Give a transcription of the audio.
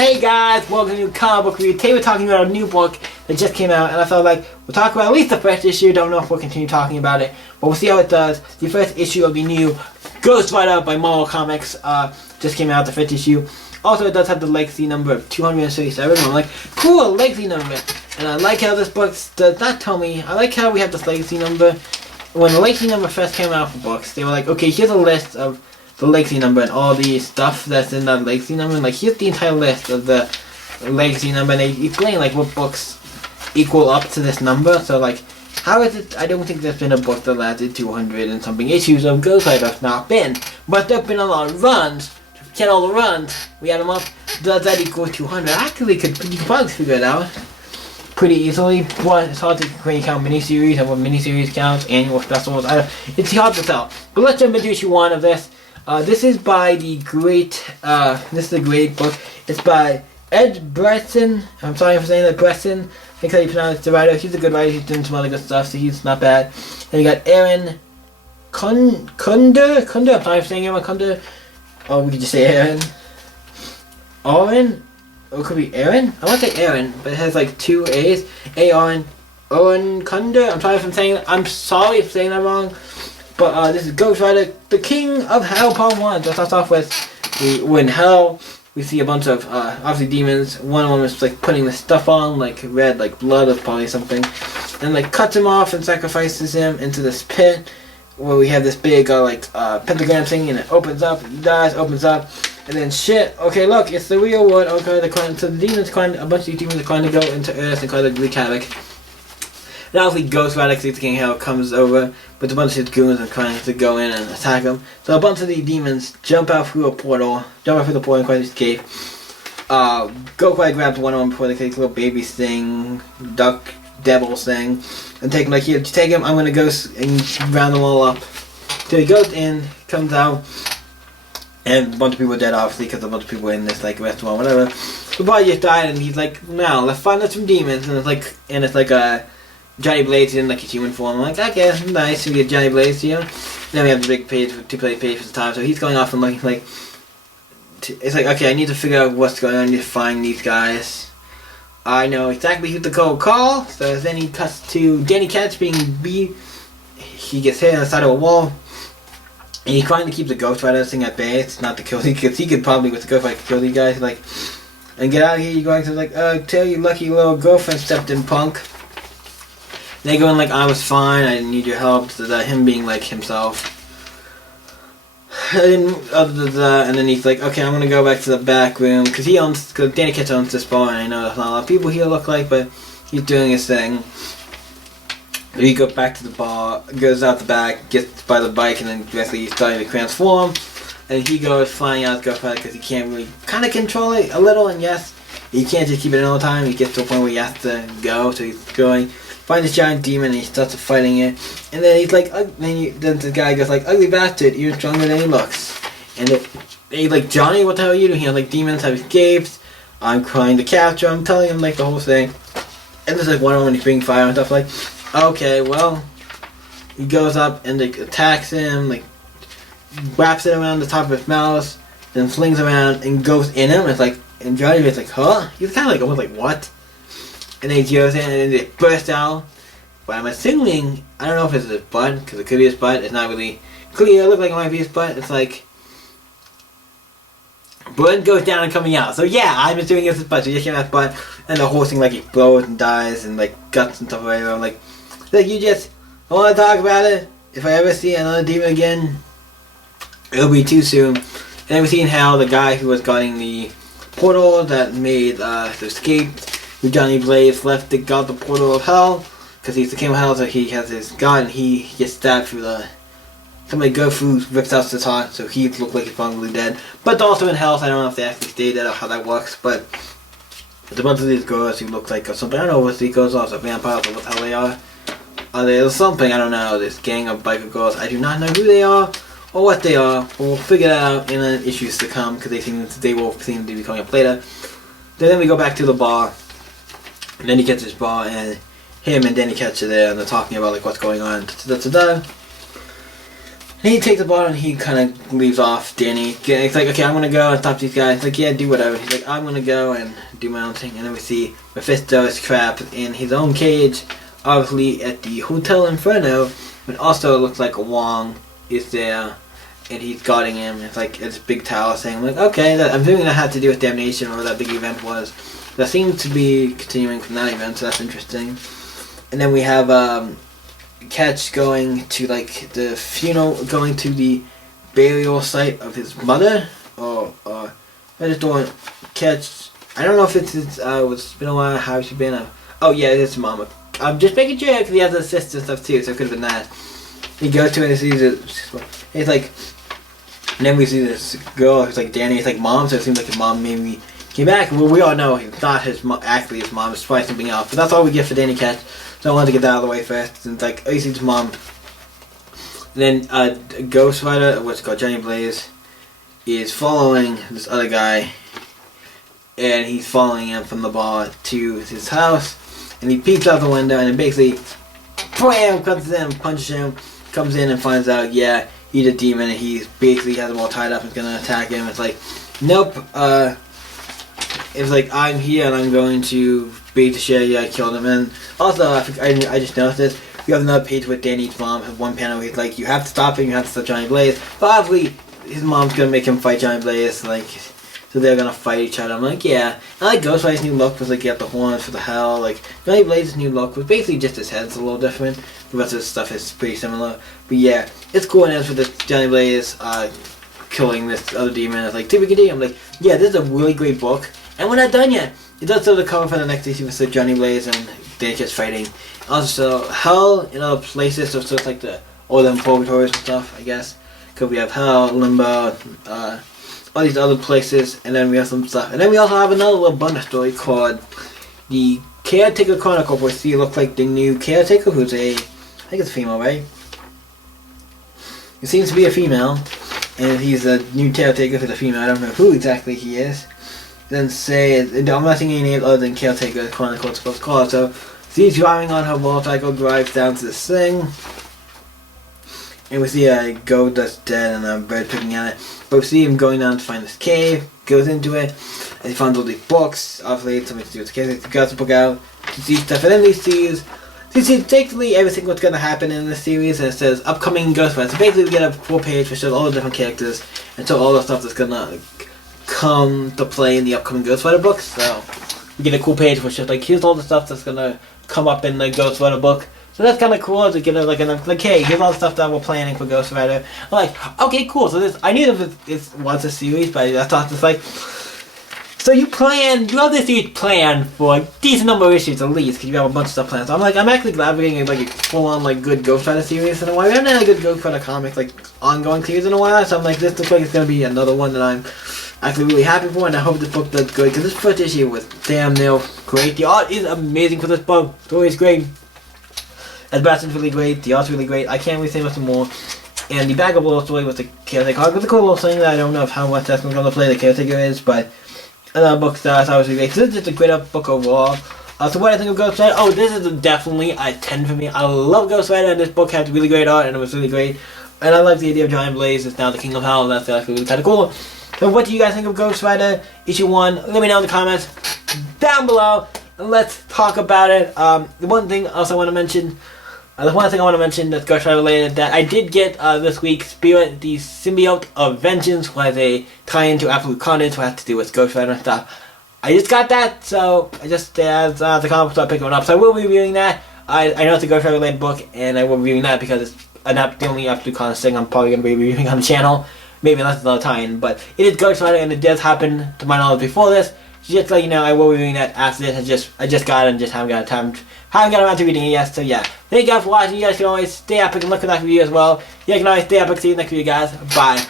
Hey guys, welcome to Comic Book Review. Today we're talking about a new book that just came out, and I felt like we'll talk about at least the first issue. Don't know if we'll continue talking about it, but we'll see how it does. The first issue of the new Ghost Rider by Marvel Comics just came out, the first issue. Also, it does have the legacy number of 237. I'm like, cool, legacy number. And I like how this book does not tell me. I like how we have this legacy number. When the legacy number first came out for books, they were like, okay, here's a list of the legacy number and all the stuff that's in that legacy number. And like, here's the entire list of the legacy number. And they explain like what books equal up to this number. So like, how is it? I don't think there's been a book that lasted 200 and something issues of Ghost Rider. There's not been, but there've been a lot of runs. Get all the runs. We add them up. Does that equal 200? Actually, you could probably figure it out pretty easily. But it's hard to count miniseries and what miniseries counts, annual specials. It's hard to tell. But let's jump into issue 1 of this. This is by the great. This is a great book. It's by Ed Brisson. I'm sorry for saying that, Brisson. I think how you pronounce the writer. He's a good writer. He's doing some other good stuff, so he's not bad. Then you got Aaron Kunder. I'm sorry for saying Aaron Kunder. Or we could just say Aaron. Oren? Or it could be Aaron? I want to say Aaron, but it has like 2 A's. Aaron Kunder. I'm sorry if I'm saying that wrong. But this is Ghost Rider, the King of Hell, Part 1. So it starts off with, we're in Hell. We see a bunch of, obviously demons. One of them is like putting the stuff on, like red, like blood or probably something. And like cuts him off and sacrifices him into this pit. Where we have this big pentagram thing, and it opens up, and he dies, opens up, and then shit, okay look, it's the real world. Okay, so the demons a bunch of these demons are trying to go into Earth and try to wreak havoc. And obviously Ghost Rider, the King of Hell, comes over with a bunch of his goons and trying to go in and attack him. So a bunch of these demons jump out through the portal and try to escape. Ghost Rider grabs one of them before they take a little baby thing, duck devil thing, and take him like, here, take him, I'm gonna go and round them all up. So he goes in, comes out, and a bunch of people are dead obviously because a bunch of people are in this like restaurant, whatever. The body just died, and he's like, now let's find out some demons, and it's like a Johnny Blaze in like his human form. I'm like, okay, nice, we get Johnny Blaze here. Then we have the big page, 2-page page for the time, so he's going off and looking like, it's like, okay, I need to figure out what's going on, I need to find these guys. I know exactly who to go call. So then he cuts to Danny Ketch being beat. He gets hit on the side of a wall. And he's trying to keep the Ghost Rider thing at bay. It's not to kill these, because he could probably, with the Ghost Rider, kill these guys. Like, and get out of here. You're going to like, tell your lucky little girlfriend stepped in, punk. They go in like, I was fine. I didn't need your help. So that him being like himself. And then he's like, okay, I'm gonna go back to the back room because Danny Ketch owns this bar, and I know there's not a lot of people here look like, but he's doing his thing. He goes back to the bar, goes out the back, gets by the bike, and then basically he's starting to transform. And he goes flying out to Ghost Rider because he can't really kind of control it a little, and yes, he can't just keep it in all the time. He gets to a point where he has to go, so he's going. Finds this giant demon and he starts fighting it, and then he's like, then the guy goes like, ugly bastard, you're stronger than he looks. And he's like, Johnny, what the hell are you doing here? Like, demons have escaped. I'm trying to capture him, telling him like the whole thing. And there's like one of them when he's bringing fire and stuff. Like, okay, well, he goes up and like attacks him, like wraps it around the top of his mouth, then flings around and goes in him. It's like, and Johnny is like, huh? He's kind of like almost like, what? And then he goes in and then it bursts out. But I'm assuming, I don't know if it's his butt, because it could be his butt. It's not really clear. It looks like it might be his butt. It's like, blood goes down and coming out. So yeah, I'm assuming it's his butt. So he just came out his butt, and the whole thing like he blows and dies and like guts and stuff like that. I'm like you just, I want to talk about it. If I ever see another demon again, it'll be too soon. And then we see in Hell the guy who was guarding the portal that made the escape. Johnny Blaze left to guard the portal of Hell because he's the King of Hell, so he has his gun and he gets stabbed through somebody go through, rips out his heart, so he looked like he's probably dead. But also in Hell, I don't know if they actually stated how that works, but there's a bunch of these girls who look like something. I don't know what these girls are, so vampires or what the hell they are. Are they something? I don't know. This gang of biker girls. I do not know who they are or what they are. But we'll figure that out in the issues to come because they will seem to be coming up later. Then we go back to the bar. And then he gets his bar, and him and Danny Ketch are there, and they're talking about like what's going on. And he takes the ball and he kind of leaves off Danny. It's like, okay, I'm going to go and stop these guys. It's like, yeah, do whatever. He's like, I'm going to go and do my own thing. And then we see Mephisto is trapped in his own cage, obviously at the Hotel Inferno, but also looks like Wong is there and he's guarding him. It's like, it's a big tower thing. I'm like, okay, I'm assuming that had to do with Damnation or whatever that big event was. That seems to be continuing from that event, so that's interesting. And then we have, Ketch going to like the funeral, going to the burial site of his mother, or I just don't Ketch. I don't know if it's it's been a while. How's she been? Oh yeah, it's mama. I'm just making sure because he has a sister and stuff too, so it could have been that. He goes to it and sees it. It's like, and then we see this girl who's like Danny. It's like mom, so it seems like his mom maybe came back. Well, we all know it's not his mom. Actually, his mom is probably something else. But that's all we get for Danny Ketch. So I wanted to get that out of the way first. And it's like, oh, you see his mom. And then Ghost Rider, what's it called, Johnny Blaze, is following this other guy. And he's following him from the bar to his house. And he peeks out the window and then basically, bam, comes in and punches him. Comes in and finds out, yeah, he's a demon. And he basically has him all tied up and is going to attack him. It's like, nope, it's like, I'm here and I'm going to beat the shit. Yeah, I killed him. And also, I just noticed this. We have another page with Danny's mom. Have one panel where he's like, you have to stop him. You have to stop Johnny Blaze. But obviously, his mom's gonna make him fight Johnny Blaze. Like, so they're gonna fight each other. I'm like, yeah. I like Ghost Rider's new look was like, you have the horns for the hell. Like, Johnny Blaze's new look was basically just his head's a little different. The rest of his stuff is pretty similar. But yeah, it's cool. And as for this Johnny Blaze killing this other demon, it's like, to be continued. I'm like, yeah, this is a really great book. And we're not done yet. It does show the cover for the next issue with Johnny Blaze and Danny Ketch fighting. Also, Hell in other places, so it's like the all them purgatories and stuff, I guess. Because we have Hell, Limbo, all these other places, and then we have some stuff. And then we also have another little bundle story called The Caretaker Chronicle, where you look like the new caretaker, who's I think it's a female, right? It seems to be a female, and he's a new caretaker who's a female. I don't know who exactly he is. Then say, I'm not thinking any name other than Caretaker Chronicle, it's supposed to call it. So she's driving on her motorcycle, drives down to this thing, and we see a goat that's dead and a bird picking at it. But we see him going down to find this cave, goes into it, and he finds all these books. Obviously, it's something to do with the cave. He got the book out to see stuff, and then he sees basically everything what's going to happen in this series, and it says upcoming Ghost Rider. So basically, we get a full page which shows all the different characters and so all the stuff that's going to come to play in the upcoming Ghost Rider books. So we get a cool page which is like, here's all the stuff that's gonna come up in the Ghost Rider book. So that's kind of cool to get it like, hey, here's all the stuff that we're planning for Ghost Rider. I'm like, okay, cool. So this, I knew that it was a series, but I thought it's like, so you have this series planned for a decent number of issues at least, because you have a bunch of stuff planned. So I'm actually glad we're getting like a full-on like good Ghost Rider series in a while. We haven't had a good Ghost Rider comic like ongoing series in a while, so I'm like, this looks like it's gonna be another one that I'm actually really happy for, and I hope this book does good, because this first issue was damn near great. The art is amazing for this book. The story is great. Sebastian's really great. The art's really great. I can't really say much more. And the backup little story with the caretaker arc was a cool little thing that I don't know how much that's going to play the caretaker is, but another book that's obviously great. So this is just a great book overall. So what I think of Ghost Rider? Oh, this is definitely a 10 for me. I love Ghost Rider, and this book had really great art, and it was really great. And I like the idea of Johnny Blaze is now the King of Hell. That's actually really kind of cool. So what do you guys think of Ghost Rider issue 1? Let me know in the comments down below, and let's talk about it. The one thing else I want to mention, that's Ghost Rider related, that I did get this week, Spirit, the Symbiote of Vengeance, was a tie-in to Absolute Carnage, what has to do with Ghost Rider and stuff. I just got that, so I just, as the comic start picking it up, so I will be reviewing that. I know it's a Ghost Rider related book, and I will be reviewing that because it's not the only Absolute Carnage thing I'm probably going to be reviewing on the channel. Maybe unless it's another tie-in, but it is Ghost Rider, and it does happen to my knowledge before this. So just to let you know, I will be reviewing that after this. I just got it and just haven't got around to reading it yet. So yeah, thank you guys for watching. You guys can always stay epic and look at that review as well. You guys can always stay epic. See you next video, guys. Bye.